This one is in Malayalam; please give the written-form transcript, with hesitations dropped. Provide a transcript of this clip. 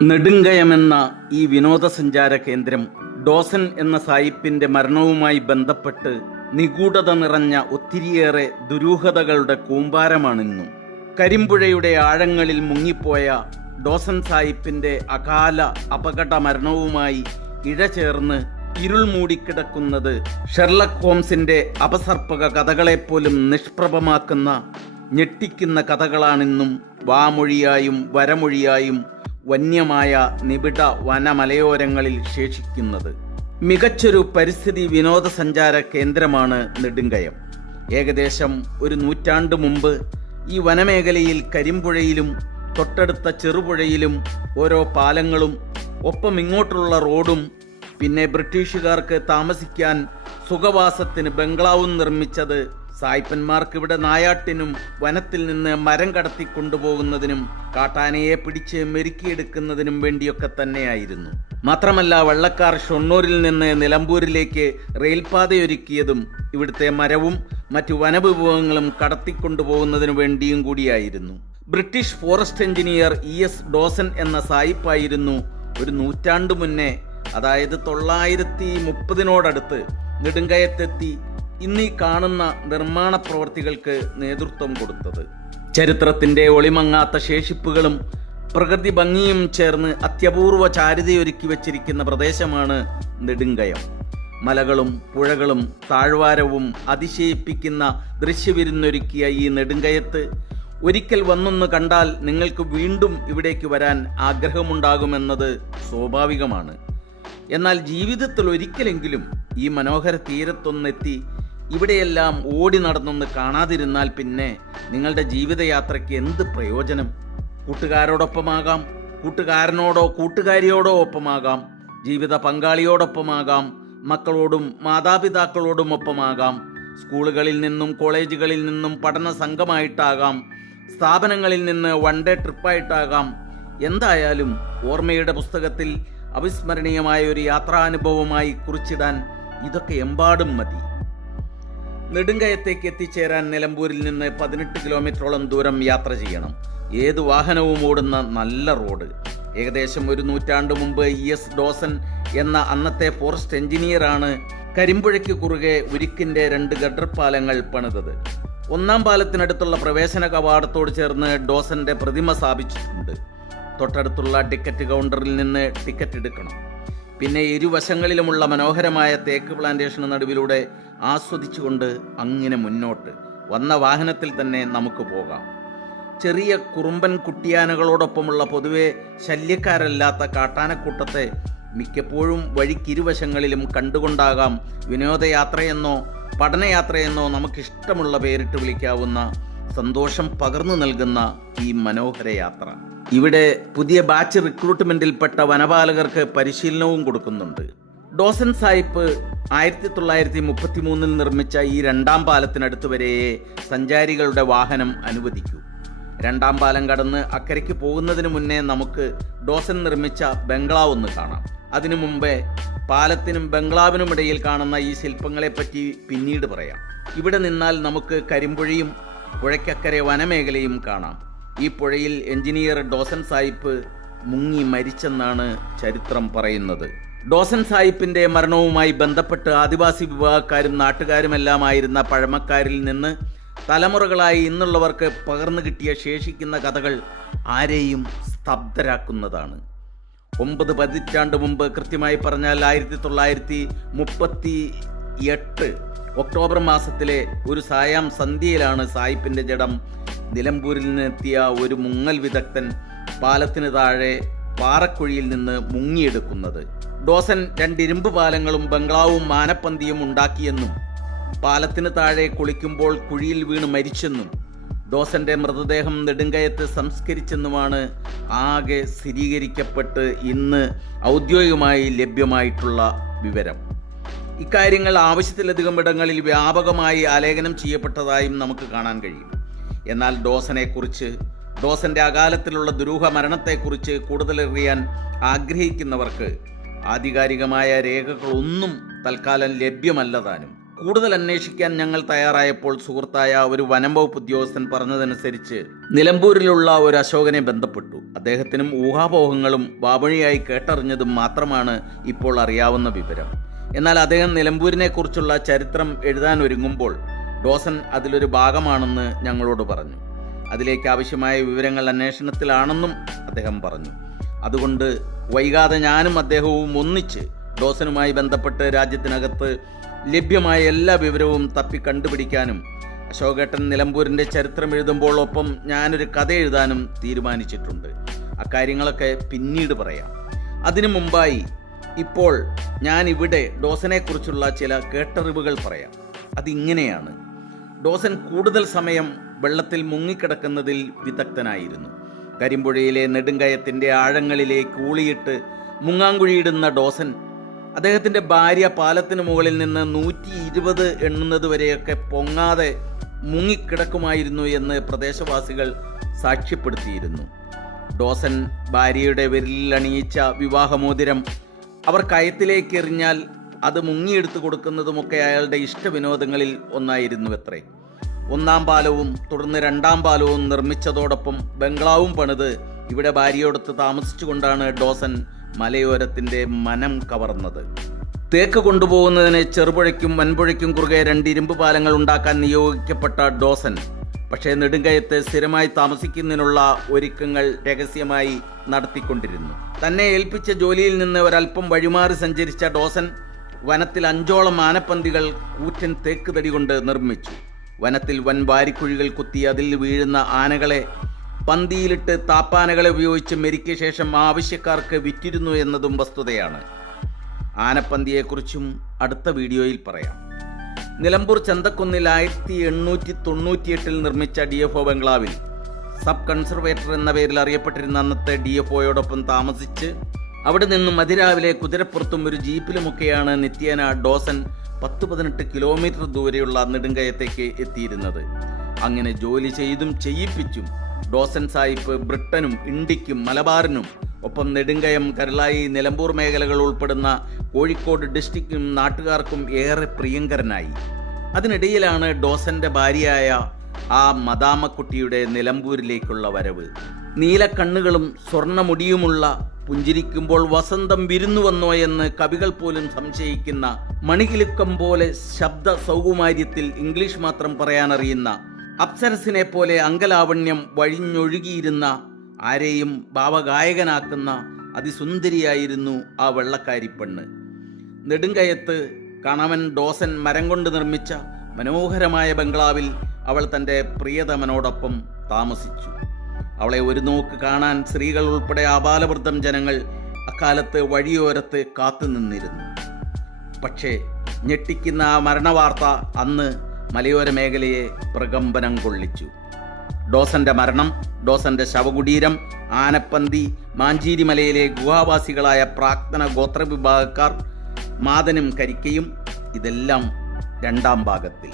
നെടുങ്കയമെന്ന ഈ വിനോദസഞ്ചാര കേന്ദ്രം ഡോസൻ എന്ന സായിപ്പിന്റെ മരണവുമായി ബന്ധപ്പെട്ട് നിഗൂഢത നിറഞ്ഞ ഒത്തിരിയേറെ ദുരൂഹതകളുടെ കൂമ്പാരമാണിന്നും. കരിമ്പുഴയുടെ ആഴങ്ങളിൽ മുങ്ങിപ്പോയ ഡോസൻ സായിപ്പിന്റെ അകാല അപകട മരണവുമായി ഇഴചേർന്ന് ഇരുൾ മൂടിക്കിടക്കുന്നത് ഷെർലക് ഹോംസിന്റെ അപസർപ്പക കഥകളെപ്പോലും നിഷ്പ്രഭമാക്കുന്ന ഞെട്ടിക്കുന്ന കഥകളാണിന്നും വാമൊഴിയായും വരമൊഴിയായും വന്യമായ നിബിഡ വനമലയോരങ്ങളിൽ ശേഷിക്കുന്നത്. മികച്ചൊരു പരിസ്ഥിതി വിനോദസഞ്ചാര കേന്ദ്രമാണ് നെടുങ്കയം. ഏകദേശം ഒരു നൂറ്റാണ്ട് മുമ്പ് ഈ വനമേഖലയിൽ കരിമ്പുഴയിലും തൊട്ടടുത്ത ചെറുപുഴയിലും ഓരോ പാലങ്ങളും ഒപ്പം ഇങ്ങോട്ടുള്ള റോഡും പിന്നെ ബ്രിട്ടീഷുകാർക്ക് താമസിക്കാൻ സുഖവാസത്തിന് ബംഗ്ലാവും നിർമ്മിച്ചത് സായിപ്പന്മാർക്ക് ഇവിടെ നായാട്ടിനും വനത്തിൽ നിന്ന് മരം കടത്തി കൊണ്ടുപോകുന്നതിനും കാട്ടാനയെ പിടിച്ച് മെരുക്കിയെടുക്കുന്നതിനും വേണ്ടിയൊക്കെ തന്നെയായിരുന്നു. മാത്രമല്ല, വെള്ളക്കാർ ഷൊർണൂരിൽ നിന്ന് നിലമ്പൂരിലേക്ക് റെയിൽപാതയൊരുക്കിയതും ഇവിടുത്തെ മരവും മറ്റു വനവിഭവങ്ങളും കടത്തിക്കൊണ്ടുപോകുന്നതിനു വേണ്ടിയും കൂടിയായിരുന്നു. British forest engineer ES Dawson എന്ന സായിപ്പായിരുന്നു ഒരു നൂറ്റാണ്ടു മുന്നേ, അതായത് 930 നെടുങ്കയത്തെത്തി ഇന്നീ കാണുന്ന നിർമ്മാണ പ്രവർത്തികൾക്ക് നേതൃത്വം കൊടുത്തത്. ചരിത്രത്തിന്റെ ഒളിമങ്ങാത്ത ശേഷിപ്പുകളും പ്രകൃതി ഭംഗിയും ചേർന്ന് അത്യപൂർവ ചാരുതയൊരുക്കി വച്ചിരിക്കുന്ന പ്രദേശമാണ് നെടുങ്കയം. മലകളും പുഴകളും താഴ്വാരവും അതിശയിപ്പിക്കുന്ന ദൃശ്യവിരുന്നൊരുക്കിയ ഈ നെടുങ്കയത്ത് ഒരിക്കൽ വന്നൊന്ന് കണ്ടാൽ നിങ്ങൾക്ക് വീണ്ടും ഇവിടേക്ക് വരാൻ ആഗ്രഹമുണ്ടാകുമെന്നത് സ്വാഭാവികമാണ്. എന്നാൽ ജീവിതത്തിൽ ഒരിക്കലെങ്കിലും ഈ മനോഹര തീരത്തൊന്നെത്തി ഇവിടെയെല്ലാം ഓടി നടന്നൊന്ന് കാണാതിരുന്നാൽ പിന്നെ നിങ്ങളുടെ ജീവിതയാത്രയ്ക്ക് എന്ത് പ്രയോജനം? കൂട്ടുകാരോടൊപ്പമാകാം, കൂട്ടുകാരനോടോ കൂട്ടുകാരിയോടോ ഒപ്പമാകാം, ജീവിത പങ്കാളിയോടൊപ്പമാകാം, മക്കളോടും മാതാപിതാക്കളോടും ഒപ്പമാകാം, സ്കൂളുകളിൽ നിന്നും കോളേജുകളിൽ നിന്നും പഠന സംഘമായിട്ടാകാം, സ്ഥാപനങ്ങളിൽ നിന്ന് വൺ ഡേ ട്രിപ്പായിട്ടാകാം. എന്തായാലും ഓർമ്മയുടെ പുസ്തകത്തിൽ അവിസ്മരണീയമായ ഒരു യാത്രാനുഭവമായി കുറിച്ചിടാൻ ഇതൊക്കെ എമ്പാടും മതി. നെടുങ്കയത്തേക്ക് എത്തിച്ചേരാൻ നിലമ്പൂരിൽ നിന്ന് 18 കിലോമീറ്ററോളം ദൂരം യാത്ര ചെയ്യണം. ഏത് വാഹനവും ഓടുന്ന നല്ല റോഡ്. ഏകദേശം ഒരു നൂറ്റാണ്ട് മുമ്പ് ES ഡോസൻ എന്ന അന്നത്തെ ഫോറസ്റ്റ് എഞ്ചിനീയറാണ് കരിമ്പുഴയ്ക്ക് കുറുകെ ഉരുക്കിന്റെ 2 ഗഡർ പാലങ്ങൾ പണിതത്. ഒന്നാം പാലത്തിനടുത്തുള്ള പ്രവേശന കവാടത്തോട് ചേർന്ന് ഡോസന്റെ പ്രതിമ സ്ഥാപിച്ചിട്ടുണ്ട്. തൊട്ടടുത്തുള്ള ടിക്കറ്റ് കൗണ്ടറിൽ നിന്ന് ടിക്കറ്റ് എടുക്കണം. പിന്നെ ഇരുവശങ്ങളിലുമുള്ള മനോഹരമായ തേക്ക് പ്ലാന്റേഷന് നടുവിലൂടെ ആസ്വദിച്ചുകൊണ്ട് അങ്ങനെ മുന്നോട്ട് വന്ന വാഹനത്തിൽ തന്നെ നമുക്ക് പോകാം. ചെറിയ കുറുമ്പൻ കുട്ടിയാനകളോടൊപ്പമുള്ള പൊതുവെ ശല്യക്കാരല്ലാത്ത കാട്ടാനക്കൂട്ടത്തെ മിക്കപ്പോഴും വഴിക്കിരുവശങ്ങളിലും കണ്ടുകൊണ്ടാകാം വിനോദയാത്രയെന്നോ പഠനയാത്രയെന്നോ നമുക്കിഷ്ടമുള്ള പേരിട്ട് വിളിക്കാവുന്ന സന്തോഷം പകർന്നു നൽകുന്ന ഈ മനോഹര യാത്ര. ഇവിടെ പുതിയ ബാച്ച് റിക്രൂട്ട്മെന്റിൽപ്പെട്ട വനപാലകർക്ക് പരിശീലനവും കൊടുക്കുന്നുണ്ട്. ഡോസൻ സായിപ്പ് 1933 നിർമ്മിച്ച ഈ 2ാം പാലത്തിനടുത്ത് വരെയേ സഞ്ചാരികളുടെ വാഹനം അനുവദിക്കൂ. 2ാം പാലം കടന്ന് അക്കരയ്ക്ക് പോകുന്നതിന് മുന്നേ നമുക്ക് ഡോസൻ നിർമ്മിച്ച ബംഗ്ലാവ് ഒന്ന് കാണാം. അതിനു മുമ്പേ പാലത്തിനും ബംഗ്ലാവിനുമിടയിൽ കാണുന്ന ഈ ശില്പങ്ങളെപ്പറ്റി പിന്നീട് പറയാം. ഇവിടെ നിന്നാൽ നമുക്ക് കരിമ്പുഴയും പുഴയ്ക്കക്കരെ വനമേഖലയും കാണാം. ഈ പുഴയിൽ എഞ്ചിനീയർ ഡോസൻ സായിപ്പ് മുങ്ങി മരിച്ചെന്നാണ് ചരിത്രം പറയുന്നത്. ഡോസൻ സായിപ്പിന്റെ മരണവുമായി ബന്ധപ്പെട്ട് ആദിവാസി വിഭാഗക്കാരും നാട്ടുകാരുമെല്ലാമായിരുന്ന പഴമക്കാരിൽ നിന്ന് തലമുറകളായി ഇന്നുള്ളവർക്ക് പകർന്നു കിട്ടിയ ശേഷിക്കുന്ന കഥകൾ ആരെയും സ്തബ്ധരാക്കുന്നതാണ്. 9 പതിറ്റാണ്ട് മുമ്പ്, കൃത്യമായി പറഞ്ഞാൽ 1938 ഒക്ടോബർ മാസത്തിലെ ഒരു സായാം സന്ധ്യയിലാണ് സായിപ്പിന്റെ ജഡം നിലമ്പൂരിൽ നിന്നെത്തിയ ഒരു മുങ്ങൽ വിദഗ്ധൻ പാലത്തിന് താഴെ പാറക്കുഴിയിൽ നിന്ന് മുങ്ങിയെടുക്കുന്നത്. ഡോസൻ 2 ഇരുമ്പ് പാലങ്ങളും ബംഗ്ലാവും മാനപ്പന്തിയും ഉണ്ടാക്കിയെന്നും പാലത്തിന് താഴെ കുളിക്കുമ്പോൾ കുഴിയിൽ വീണ് മരിച്ചെന്നും ഡോസന്റെ മൃതദേഹം നെടുങ്കയത്ത് സംസ്കരിച്ചെന്നുമാണ് ആകെ സ്ഥിരീകരിക്കപ്പെട്ട് ഇന്ന് ഔദ്യോഗികമായി ലഭ്യമായിട്ടുള്ള വിവരം. ഇക്കാര്യങ്ങൾ ആവശ്യത്തിലധികം ഇടങ്ങളിൽ വ്യാപകമായി ആലേഖനം ചെയ്യപ്പെട്ടതായും നമുക്ക് കാണാൻ കഴിയും. എന്നാൽ ഡോസനെക്കുറിച്ച്, ഡോസന്റെ അകാലത്തിലുള്ള ദുരൂഹ മരണത്തെക്കുറിച്ച് കൂടുതലറിയാൻ ആഗ്രഹിക്കുന്നവർക്ക് ആധികാരികമായ രേഖകളൊന്നും തൽക്കാലം ലഭ്യമല്ല താനും. കൂടുതൽ അന്വേഷിക്കാൻ ഞങ്ങൾ തയ്യാറായപ്പോൾ സുഹൃത്തായ ഒരു വനം വകുപ്പ് ഉദ്യോഗസ്ഥൻ പറഞ്ഞതനുസരിച്ച് നിലമ്പൂരിലുള്ള ഒരു അശോകനെ ബന്ധപ്പെട്ടു. അദ്ദേഹത്തിനും ഊഹാപോഹങ്ങളും വാമൊഴിയായി കേട്ടറിഞ്ഞതും മാത്രമാണ് ഇപ്പോൾ അറിയാവുന്ന വിവരം. എന്നാൽ അദ്ദേഹം നിലമ്പൂരിനെ കുറിച്ചുള്ള ചരിത്രം എഴുതാൻ ഒരുങ്ങുമ്പോൾ ഡോസൻ അതിലൊരു ഭാഗമാണെന്ന് ഞങ്ങളോട് പറഞ്ഞു. അതിലേക്ക് ആവശ്യമായ വിവരങ്ങൾ അന്വേഷണത്തിലാണെന്നും അദ്ദേഹം പറഞ്ഞു. അതുകൊണ്ട് വൈകാതെ ഞാനും അദ്ദേഹവും ഒന്നിച്ച് ഡോസനുമായി ബന്ധപ്പെട്ട് രാജ്യത്തിനകത്ത് ലഭ്യമായ എല്ലാ വിവരവും തപ്പി കണ്ടുപിടിക്കാനും അശോകേട്ടൻ നിലമ്പൂരിൻ്റെ ചരിത്രം എഴുതുമ്പോൾ ഒപ്പം ഞാനൊരു കഥ എഴുതാനും തീരുമാനിച്ചിട്ടുണ്ട്. അക്കാര്യങ്ങളൊക്കെ പിന്നീട് പറയാം. അതിനു മുമ്പായി ഇപ്പോൾ ഞാൻ ഇവിടെ ഡോസനെക്കുറിച്ചുള്ള ചില കേട്ടറിവുകൾ പറയാം. അതിങ്ങനെയാണ്. ഡോസൻ കൂടുതൽ സമയം വെള്ളത്തിൽ മുങ്ങിക്കിടക്കുന്നതിൽ വിദഗ്ധനായിരുന്നു. കരിമ്പുഴയിലെ നെടുങ്കയത്തിൻ്റെ ആഴങ്ങളിലേക്ക് ഊളിയിട്ട് മുങ്ങാങ്കുഴിയിടുന്ന ഡോസൻ അദ്ദേഹത്തിൻ്റെ ഭാര്യ പാലത്തിന് മുകളിൽ നിന്ന് 120 എണ്ണുന്നത് വരെയൊക്കെ പൊങ്ങാതെ മുങ്ങിക്കിടക്കുമായിരുന്നു എന്ന് പ്രദേശവാസികൾ സാക്ഷ്യപ്പെടുത്തിയിരുന്നു. ഡോസൻ ഭാര്യയുടെ വിരലിൽ അണിയിച്ച വിവാഹമോതിരം അവർ കയത്തിലേക്ക് എറിഞ്ഞാൽ അത് മുങ്ങിയെടുത്തു കൊടുക്കുന്നതുമൊക്കെ അയാളുടെ ഇഷ്ടവിനോദങ്ങളിൽ ഒന്നായിരുന്നുവത്രേ. 1-ാം പാലവും തുടർന്ന് 2-ാം പാലവും നിർമ്മിച്ചതോടൊപ്പം ബംഗ്ലാവും പണിത് ഇവിടെ ഭാര്യയോടൊത്ത് താമസിച്ചുകൊണ്ടാണ് ഡോസൻ മലയോരത്തിൻ്റെ മനം കവർന്നത്. തേക്ക് കൊണ്ടുപോകുന്നതിന് ചെറുപുഴയ്ക്കും വൻപുഴയ്ക്കും കുറുകെ 2 ഇരുമ്പ് പാലങ്ങൾ ഉണ്ടാക്കാൻ നിയോഗിക്കപ്പെട്ട ഡോസൻ പക്ഷേ നെടുങ്കയത്ത് സ്ഥിരമായി താമസിക്കുന്നതിനുള്ള ഒരുക്കങ്ങൾ രഹസ്യമായി നടത്തിക്കൊണ്ടിരുന്നു. തന്നെ ഏൽപ്പിച്ച ജോലിയിൽ നിന്ന് ഒരല്പം വഴിമാറി സഞ്ചരിച്ച ഡോസൻ വനത്തിൽ 5ഓളം ആനപ്പന്തികൾ കൂറ്റൻ തേക്ക് തടി കൊണ്ട് നിർമ്മിച്ചു. വനത്തിൽ വൻ വാരിക്കുഴികൾ കുത്തി അതിൽ വീഴുന്ന ആനകളെ പന്തിയിലിട്ട് താപ്പാനകളെ ഉപയോഗിച്ച് മെരുക്കിയ ശേഷം ആവശ്യക്കാർക്ക് വിറ്റിരുന്നു എന്നതും വസ്തുതയാണ്. ആനപ്പന്തിയെക്കുറിച്ചും അടുത്ത വീഡിയോയിൽ പറയാം. നിലമ്പൂർ ചന്തക്കുന്നിൽ 1898 നിർമ്മിച്ച DFO ബംഗ്ലാവിൽ സബ് കൺസർവേറ്റർ എന്ന പേരിൽ അറിയപ്പെട്ടിരുന്ന അന്നത്തെ DFOയോടൊപ്പം താമസിച്ച് അവിടെ നിന്നും അതിരാവിലെ കുതിരപ്പുറത്തും ഒരു ജീപ്പിലുമൊക്കെയാണ് നിത്യേന ഡോസൻ 10-18 കിലോമീറ്റർ ദൂരെയുള്ള നെടുങ്കയത്തേക്ക് എത്തിയിരുന്നത്. അങ്ങനെ ജോലി ചെയ്തും ചെയ്യിപ്പിച്ചും ഡോസൻ സാഹിബ് ബ്രിട്ടനും ഇണ്ടിക്കും മലബാറിനും ഒപ്പം നെടുങ്കയം, കരുളായി, നിലമ്പൂർ മേഖലകൾ ഉൾപ്പെടുന്ന കോഴിക്കോട് ഡിസ്ട്രിക്റ്റിനും നാട്ടുകാർക്കും ഏറെ പ്രിയങ്കരനായി. അതിനിടയിലാണ് ഡോസന്റെ ഭാര്യയായ ആ മദാമക്കുട്ടിയുടെ നിലമ്പൂരിലേക്കുള്ള വരവ്. നീലക്കണ്ണുകളും സ്വർണ്ണമുടിയുമുള്ള, പുഞ്ചിരിക്കുമ്പോൾ വസന്തം വിരുന്നു വന്നോ എന്ന് കവികൾ പോലും സംശയിക്കുന്ന, മണികിലുക്കം പോലെ ശബ്ദ സൗകുമാര്യത്തിൽ ഇംഗ്ലീഷ് മാത്രം പറയാനറിയുന്ന, അപ്സരസിനെ പോലെ അങ്കലാവണ്യം വഴിഞ്ഞൊഴുകിയിരുന്ന, ആരെയും ഭാവഗായകനാക്കുന്ന അതിസുന്ദരിയായിരുന്നു ആ വെള്ളക്കാരി പെണ്ണ്. നെടുങ്കയത്ത് കണവൻ ഡോസൻ മരം കൊണ്ട് നിർമ്മിച്ച മനോഹരമായ ബംഗ്ലാവിൽ അവൾ തൻ്റെ പ്രിയതമനോടൊപ്പം താമസിച്ചു. അവളെ ഒരു നോക്ക് കാണാൻ സ്ത്രീകൾ ഉൾപ്പെടെ ആബാലവൃദ്ധം ജനങ്ങൾ അക്കാലത്ത് വഴിയോരത്ത് കാത്തുനിന്നിരുന്നു. പക്ഷേ ഞെട്ടിക്കുന്ന ആ മരണവാർത്ത അന്ന് മലയോര മേഖലയെ പ്രകമ്പനം കൊള്ളിച്ചു. ഡോസന്റെ മരണം, ഡോസന്റെ ശവകുടീരം, ആനപ്പന്തി, മാഞ്ചീരിമലയിലെ ഗുഹാവാസികളായ പ്രാക്തന ഗോത്രവിഭാഗക്കാർ, മാതനും കരിക്കയും, ഇതെല്ലാം 2-ാം ഭാഗത്തിൽ.